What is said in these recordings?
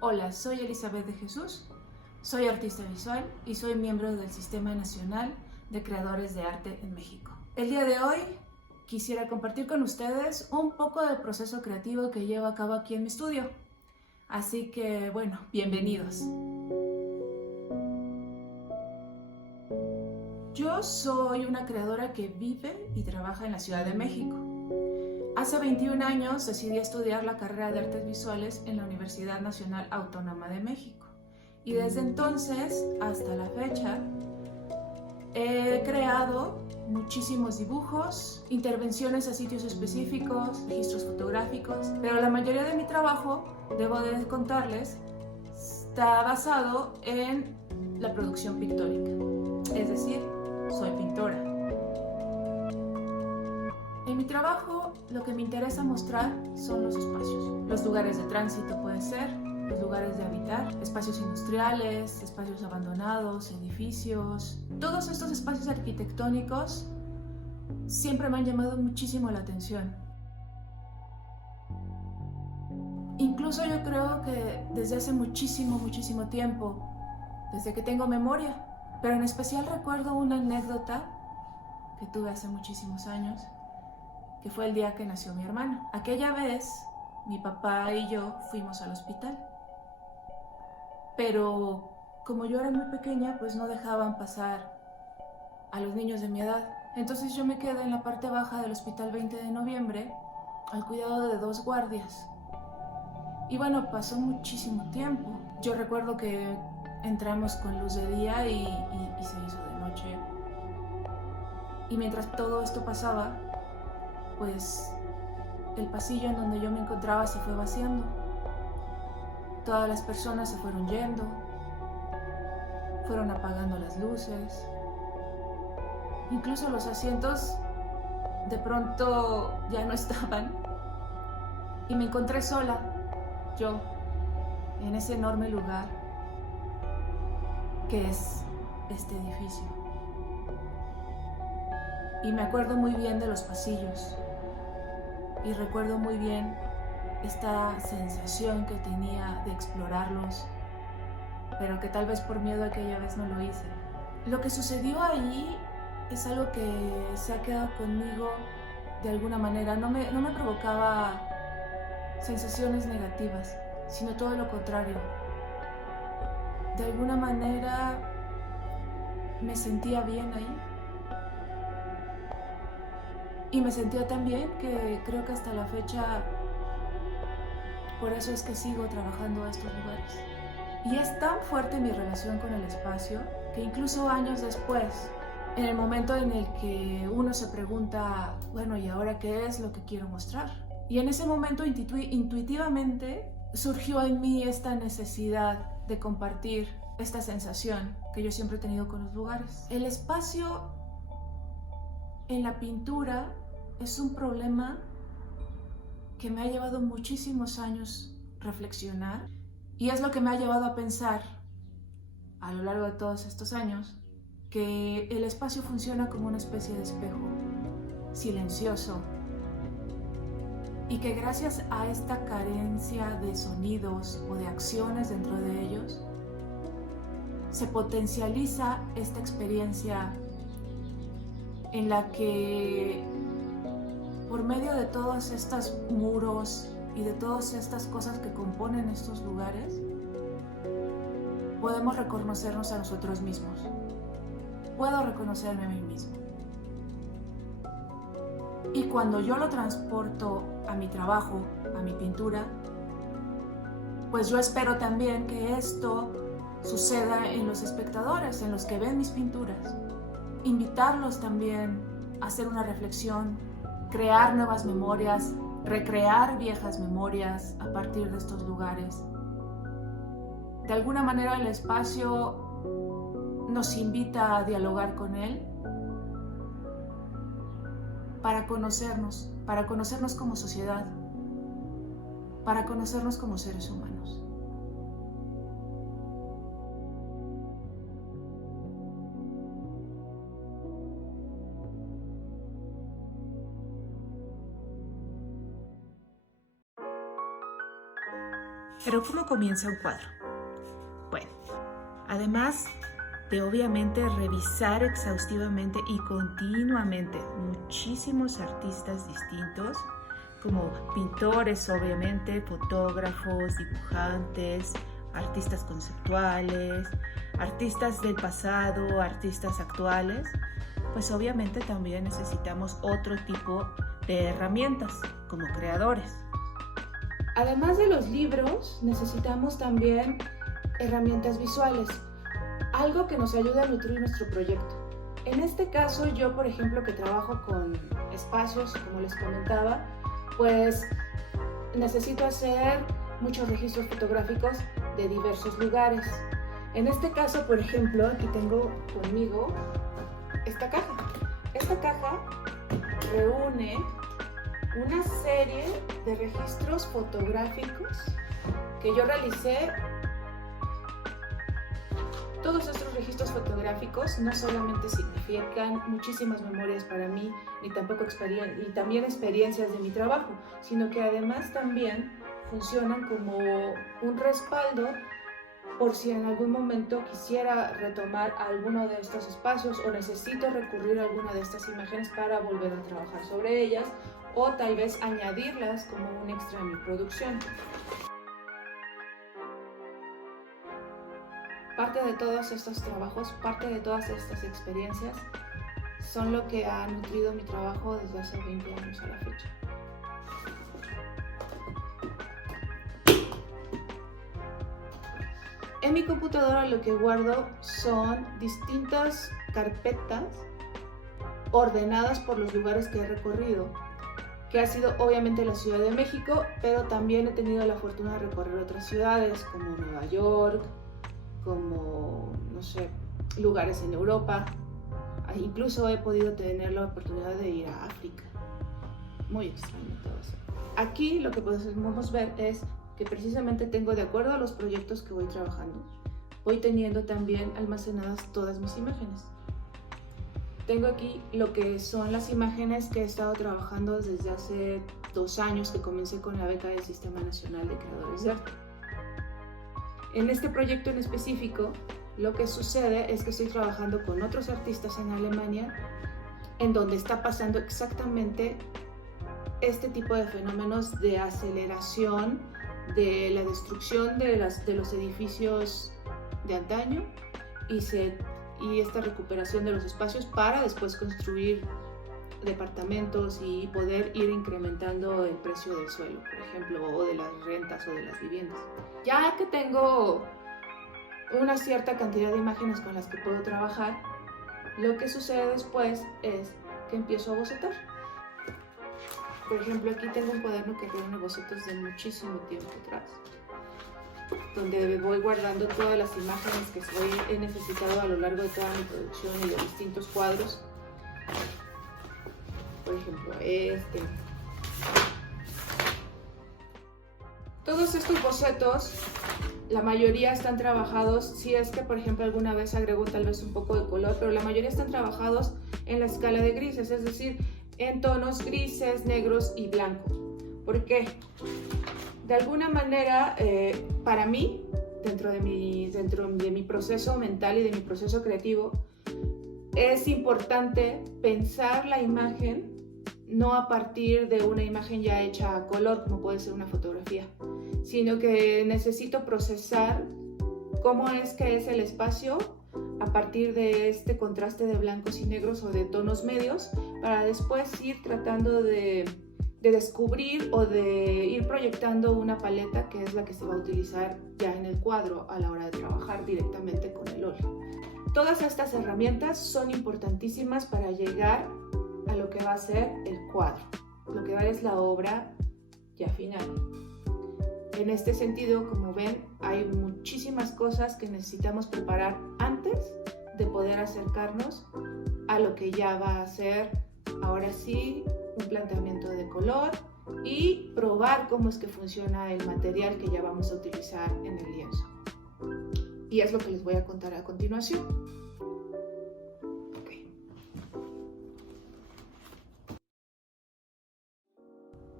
Hola, soy Elizabeth de Jesús, soy artista visual y soy miembro del Sistema Nacional de Creadores de Arte en México. El día de hoy quisiera compartir con ustedes un poco del proceso creativo que llevo a cabo aquí en mi estudio. Así que, bueno, bienvenidos. Yo soy una creadora que vive y trabaja en la Ciudad de México. Hace 21 años decidí estudiar la carrera de Artes Visuales en la Universidad Nacional Autónoma de México. Y desde entonces hasta la fecha he creado muchísimos dibujos, intervenciones a sitios específicos, registros fotográficos, pero la mayoría de mi trabajo, debo de contarles, está basado en la producción pictórica. Es decir, soy pintora. En mi trabajo lo que me interesa mostrar son los espacios. Los lugares de tránsito pueden ser, los lugares de habitar, espacios industriales, espacios abandonados, edificios. Todos estos espacios arquitectónicos siempre me han llamado muchísimo la atención. Incluso yo creo que desde hace muchísimo tiempo, desde que tengo memoria, pero en especial recuerdo una anécdota que tuve hace muchísimos años, que fue el día que nació mi hermano. Aquella vez, mi papá y yo fuimos al hospital, pero como yo era muy pequeña, pues no dejaban pasar a los niños de mi edad. Entonces yo me quedé en la parte baja del hospital 20 de noviembre al cuidado de 2 guardias. Y bueno, pasó muchísimo tiempo. Yo recuerdo que entramos con luz de día y se hizo de noche. Y mientras todo esto pasaba, pues el pasillo en donde yo me encontraba se fue vaciando. Todas las personas se fueron yendo, fueron apagando las luces. Incluso los asientos de pronto ya no estaban. Y me encontré sola, yo, en ese enorme lugar que es este edificio. Y me acuerdo muy bien de los pasillos. Y recuerdo muy bien esta sensación que tenía de explorarlos, pero que tal vez por miedo aquella vez no lo hice. Lo que sucedió ahí es algo que se ha quedado conmigo de alguna manera. No me provocaba sensaciones negativas, sino todo lo contrario. De alguna manera me sentía bien ahí. Y me sentía tan bien que creo que hasta la fecha, por eso es que sigo trabajando a estos lugares. Y es tan fuerte mi relación con el espacio que incluso años después, en el momento en el que uno se pregunta, bueno, ¿y ahora qué es lo que quiero mostrar? Y en ese momento intuitivamente surgió en mí esta necesidad de compartir esta sensación que yo siempre he tenido con los lugares. El espacio en la pintura es un problema que me ha llevado muchísimos años reflexionar y es lo que me ha llevado a pensar a lo largo de todos estos años que el espacio funciona como una especie de espejo silencioso y que gracias a esta carencia de sonidos o de acciones dentro de ellos se potencializa esta experiencia en la que por medio de todos estos muros y de todas estas cosas que componen estos lugares podemos reconocernos a nosotros mismos. Puedo reconocerme a mí mismo. Y cuando yo lo transporto a mi trabajo, a mi pintura, pues yo espero también que esto suceda en los espectadores, en los que ven mis pinturas. Invitarlos también a hacer una reflexión, crear nuevas memorias, recrear viejas memorias a partir de estos lugares. De alguna manera el espacio nos invita a dialogar con él para conocernos como sociedad, para conocernos como seres humanos. Pero ¿cómo comienza un cuadro? Bueno, además de obviamente revisar exhaustivamente y continuamente muchísimos artistas distintos, como pintores obviamente, fotógrafos, dibujantes, artistas conceptuales, artistas del pasado, artistas actuales, pues obviamente también necesitamos otro tipo de herramientas como creadores. Además de los libros, necesitamos también herramientas visuales, algo que nos ayude a nutrir nuestro proyecto. En este caso, yo, por ejemplo, que trabajo con espacios, como les comentaba, pues necesito hacer muchos registros fotográficos de diversos lugares. En este caso, por ejemplo, aquí tengo conmigo esta caja. Esta caja reúne una serie de registros fotográficos que yo realicé. Todos estos registros fotográficos no solamente significan muchísimas memorias para mí, ni tampoco también experiencias de mi trabajo, sino que además también funcionan como un respaldo por si en algún momento quisiera retomar alguno de estos espacios o necesito recurrir a alguna de estas imágenes para volver a trabajar sobre ellas o tal vez añadirlas como un extra en mi producción. Parte de todos estos trabajos, parte de todas estas experiencias son lo que ha nutrido mi trabajo desde hace 20 años a la fecha. En mi computadora lo que guardo son distintas carpetas ordenadas por los lugares que he recorrido, que ha sido obviamente la Ciudad de México, pero también he tenido la fortuna de recorrer otras ciudades como Nueva York, como, no sé, lugares en Europa. Incluso he podido tener la oportunidad de ir a África. Muy extraño todo eso. Aquí lo que podemos ver es que precisamente tengo, de acuerdo a los proyectos que voy trabajando, voy teniendo también almacenadas todas mis imágenes. Tengo aquí lo que son las imágenes que he estado trabajando desde hace 2 años que comencé con la beca del Sistema Nacional de Creadores de Arte. En este proyecto en específico, lo que sucede es que estoy trabajando con otros artistas en Alemania, en donde está pasando exactamente este tipo de fenómenos de aceleración de la destrucción de los edificios de antaño y esta recuperación de los espacios para después construir departamentos y poder ir incrementando el precio del suelo, por ejemplo, o de las rentas o de las viviendas. Ya que tengo una cierta cantidad de imágenes con las que puedo trabajar, lo que sucede después es que empiezo a bocetar. Por ejemplo, aquí tengo un cuaderno que tiene bocetos de muchísimo tiempo atrás, donde voy guardando todas las imágenes que he necesitado a lo largo de toda mi producción y de distintos cuadros. Por ejemplo, Todos estos bocetos, la mayoría están trabajados, si es que por ejemplo alguna vez agrego tal vez un poco de color, pero la mayoría están trabajados en la escala de grises, es decir, en tonos grises, negros y blanco. ¿Por qué? De alguna manera, para mí, dentro de mi proceso mental y de mi proceso creativo, es importante pensar la imagen no a partir de una imagen ya hecha a color, como puede ser una fotografía, sino que necesito procesar cómo es que es el espacio a partir de este contraste de blancos y negros o de tonos medios, para después ir tratando de descubrir o de ir proyectando una paleta que es la que se va a utilizar ya en el cuadro a la hora de trabajar directamente con el óleo. Todas estas herramientas son importantísimas para llegar a lo que va a ser el cuadro, lo que va es la obra ya final. En este sentido, como ven, hay muchísimas cosas que necesitamos preparar antes de poder acercarnos a lo que ya va a ser, ahora sí, un planteamiento de color y probar cómo es que funciona el material que ya vamos a utilizar en el lienzo. Y es lo que les voy a contar a continuación.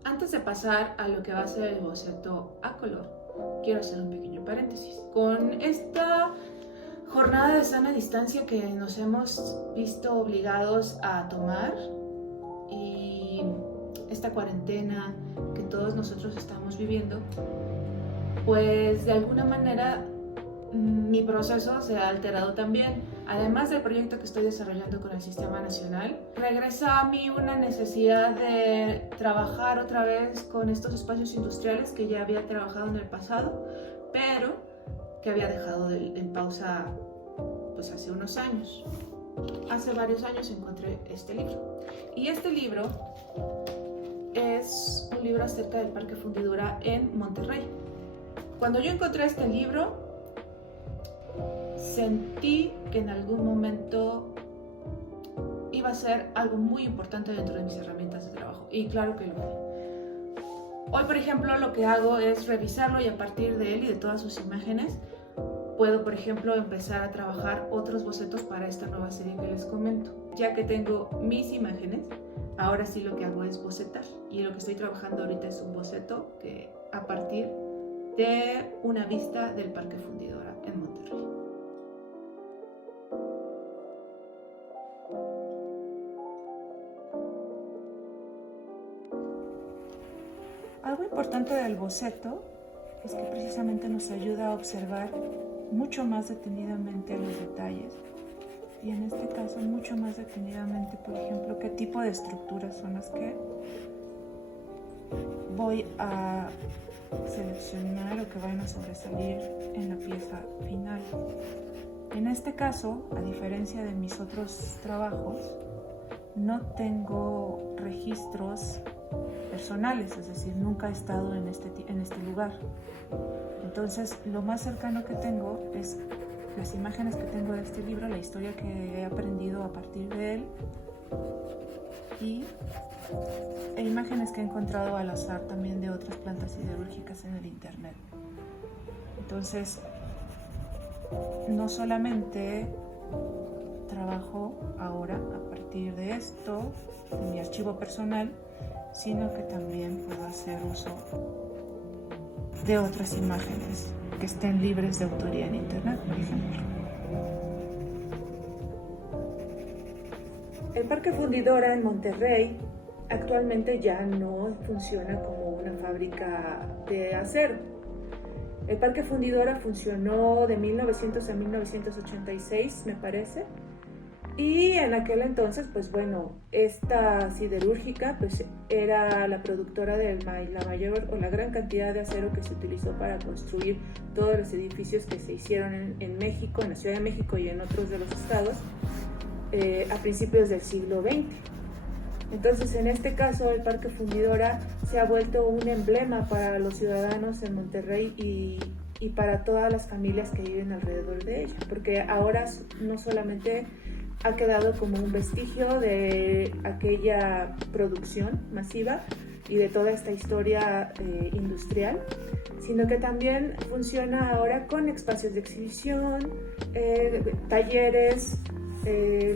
Antes de pasar a lo que va a ser el boceto a color, quiero hacer un pequeño paréntesis. Con esta jornada de sana distancia que nos hemos visto obligados a tomar y esta cuarentena que todos nosotros estamos viviendo, pues de alguna manera mi proceso se ha alterado también. Además del proyecto que estoy desarrollando con el Sistema Nacional, regresa a mí una necesidad de trabajar otra vez con estos espacios industriales que ya había trabajado en el pasado, pero que había dejado en pausa pues hace unos años. Hace varios años encontré este libro. Y este libro es un libro acerca del Parque Fundidora en Monterrey. Cuando yo encontré este libro, sentí que en algún momento iba a ser algo muy importante dentro de mis herramientas de trabajo. Y claro que lo fue. Hoy, por ejemplo, lo que hago es revisarlo y a partir de él y de todas sus imágenes, puedo, por ejemplo, empezar a trabajar otros bocetos para esta nueva serie que les comento. Ya que tengo mis imágenes, ahora sí lo que hago es bocetar. Y lo que estoy trabajando ahorita es un boceto que a partir de una vista del Parque Fundidora en Monterrey. Algo importante del boceto es que precisamente nos ayuda a observar mucho más detenidamente los detalles y en este caso mucho más detenidamente, por ejemplo, qué tipo de estructuras son las que voy a seleccionar o que van a sobresalir en la pieza final. En este caso, a diferencia de mis otros trabajos, no tengo registros personales, es decir, nunca he estado en este lugar. Entonces, lo más cercano que tengo es las imágenes que tengo de este libro, la historia que he aprendido a partir de él e imágenes que he encontrado al azar también de otras plantas siderúrgicas en el internet. Entonces, no solamente trabajo ahora a partir de esto, de mi archivo personal, sino que también puedo hacer uso de otras imágenes que estén libres de autoría en internet, por ejemplo. El Parque Fundidora en Monterrey actualmente ya no funciona como una fábrica de acero. El Parque Fundidora funcionó de 1900 a 1986, me parece. Y en aquel entonces, pues bueno, esta siderúrgica pues era la productora de la mayor o la gran cantidad de acero que se utilizó para construir todos los edificios que se hicieron en México, en la Ciudad de México y en otros de los estados a principios del siglo XX. Entonces, en este caso, el Parque Fundidora se ha vuelto un emblema para los ciudadanos en Monterrey y para todas las familias que viven alrededor de ella, porque ahora no solamente ha quedado como un vestigio de aquella producción masiva y de toda esta historia industrial, sino que también funciona ahora con espacios de exhibición, talleres,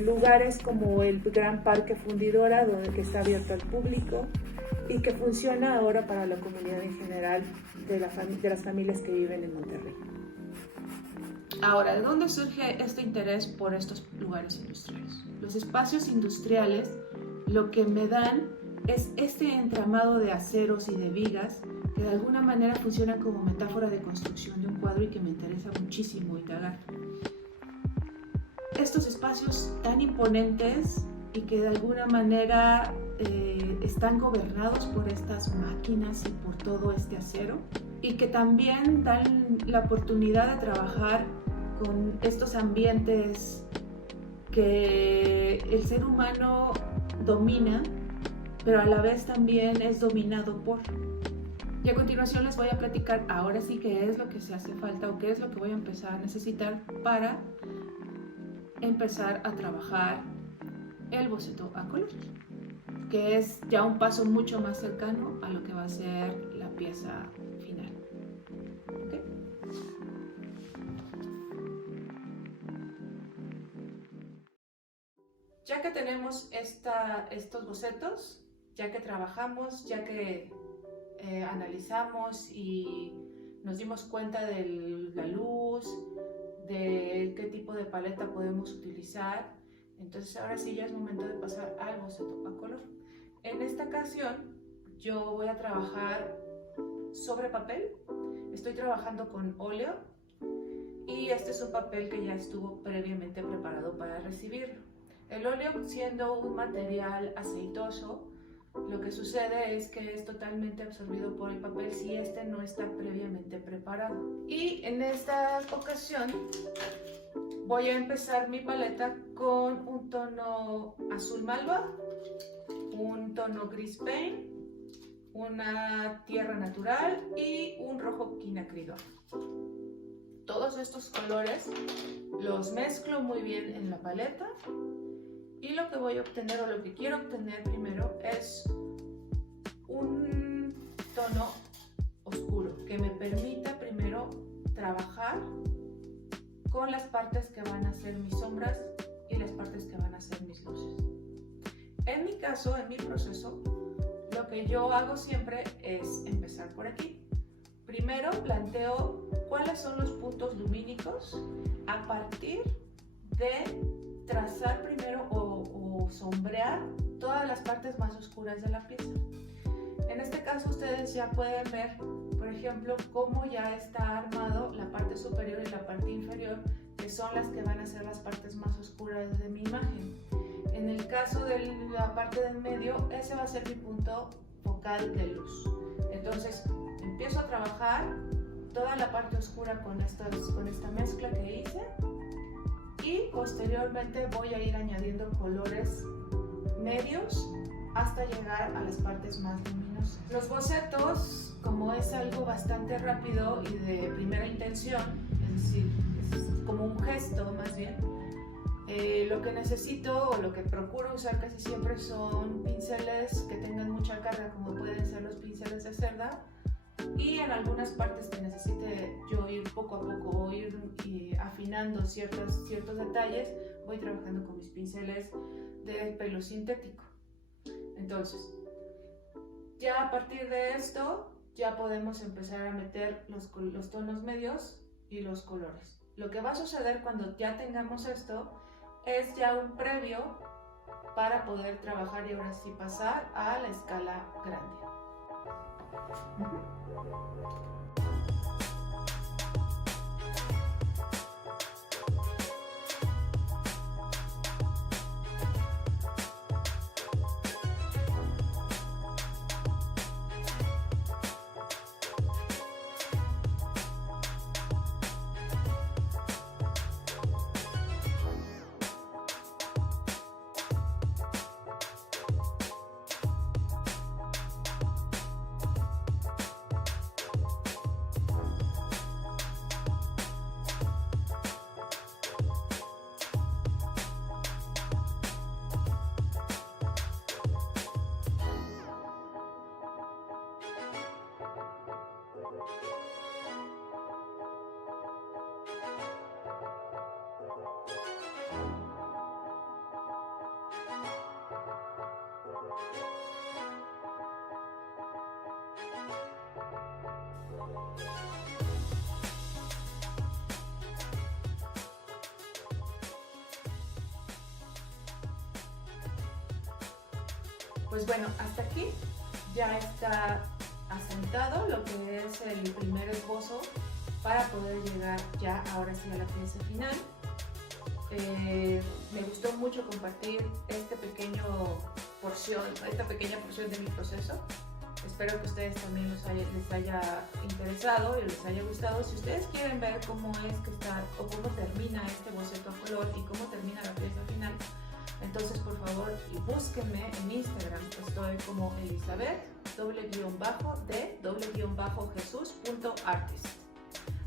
lugares como el Gran Parque Fundidora, que está abierto al público y que funciona ahora para la comunidad en general de las familias que viven en Monterrey. Ahora, ¿de dónde surge este interés por estos lugares industriales? Los espacios industriales lo que me dan es este entramado de aceros y de vigas que de alguna manera funcionan como metáfora de construcción de un cuadro y que me interesa muchísimo indagar. Estos espacios tan imponentes y que de alguna manera están gobernados por estas máquinas y por todo este acero y que también dan la oportunidad de trabajar con estos ambientes que el ser humano domina, pero a la vez también es dominado por. Y a continuación les voy a platicar ahora sí qué es lo que se hace falta o qué es lo que voy a empezar a necesitar para empezar a trabajar el boceto a color, que es ya un paso mucho más cercano a lo que va a ser la pieza final. ¿Okay? Ya que tenemos estos bocetos, ya que trabajamos, ya que analizamos y nos dimos cuenta de la luz, de qué tipo de paleta podemos utilizar. Entonces ahora sí ya es momento de pasar al boceto a color. En esta ocasión yo voy a trabajar sobre papel. Estoy trabajando con óleo y este es un papel que ya estuvo previamente preparado para recibirlo. El óleo, siendo un material aceitoso, lo que sucede es que es totalmente absorbido por el papel si este no está previamente preparado. Y en esta ocasión voy a empezar mi paleta con un tono azul malva, un tono gris paint, una tierra natural y un rojo quinacridón. Todos estos colores los mezclo muy bien en la paleta y lo que voy a obtener, o lo que quiero obtener primero, es un tono oscuro que me permita primero trabajar con las partes que van a ser mis sombras y las partes que van a ser mis luces. En mi caso, en mi proceso, lo que yo hago siempre es empezar por aquí. Primero planteo cuáles son los puntos lumínicos a partir de trazar primero o sombrear todas las partes más oscuras de la pieza. En este caso ustedes ya pueden ver, por ejemplo, cómo ya está armado la parte superior y la parte inferior, que son las que van a ser las partes más oscuras de mi imagen. En el caso de la parte del medio, ese va a ser mi punto focal de luz. Entonces empiezo a trabajar toda la parte oscura con esta mezcla que hice y posteriormente voy a ir añadiendo colores medios hasta llegar a las partes más luminosas. Los bocetos, como es algo bastante rápido y de primera intención, es decir, es como un gesto más bien, lo que necesito o lo que procuro usar casi siempre son pinceles que tengan mucha carga, como pueden ser los pinceles de cerda, y en algunas partes que necesite yo ir poco a poco o ir afinando ciertos detalles, voy trabajando con mis pinceles de pelo sintético. Entonces, ya a partir de esto, ya podemos empezar a meter los tonos medios y los colores. Lo que va a suceder cuando ya tengamos esto es ya un previo para poder trabajar y ahora sí pasar a la escala grande. Pues bueno, hasta aquí ya está asentado lo que es el primer esbozo para poder llegar ya ahora sí a la pieza final. Me gustó mucho compartir esta pequeña porción de mi proceso. Espero que a ustedes también les haya interesado y les haya gustado. Si ustedes quieren ver cómo es que está o cómo termina este boceto a color y cómo termina la pieza final, entonces por favor búsquenme en Instagram. Estoy como Elizabeth_de_jesus.artist.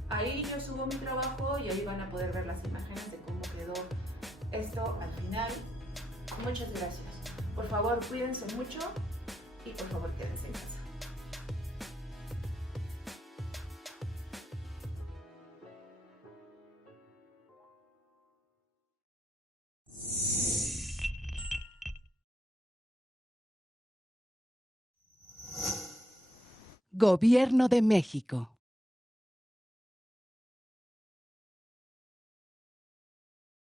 Ahí yo subo mi trabajo y ahí van a poder ver las imágenes de cómo quedó esto al final. Muchas gracias. Por favor, cuídense mucho y por favor quédense en casa. Gobierno de México.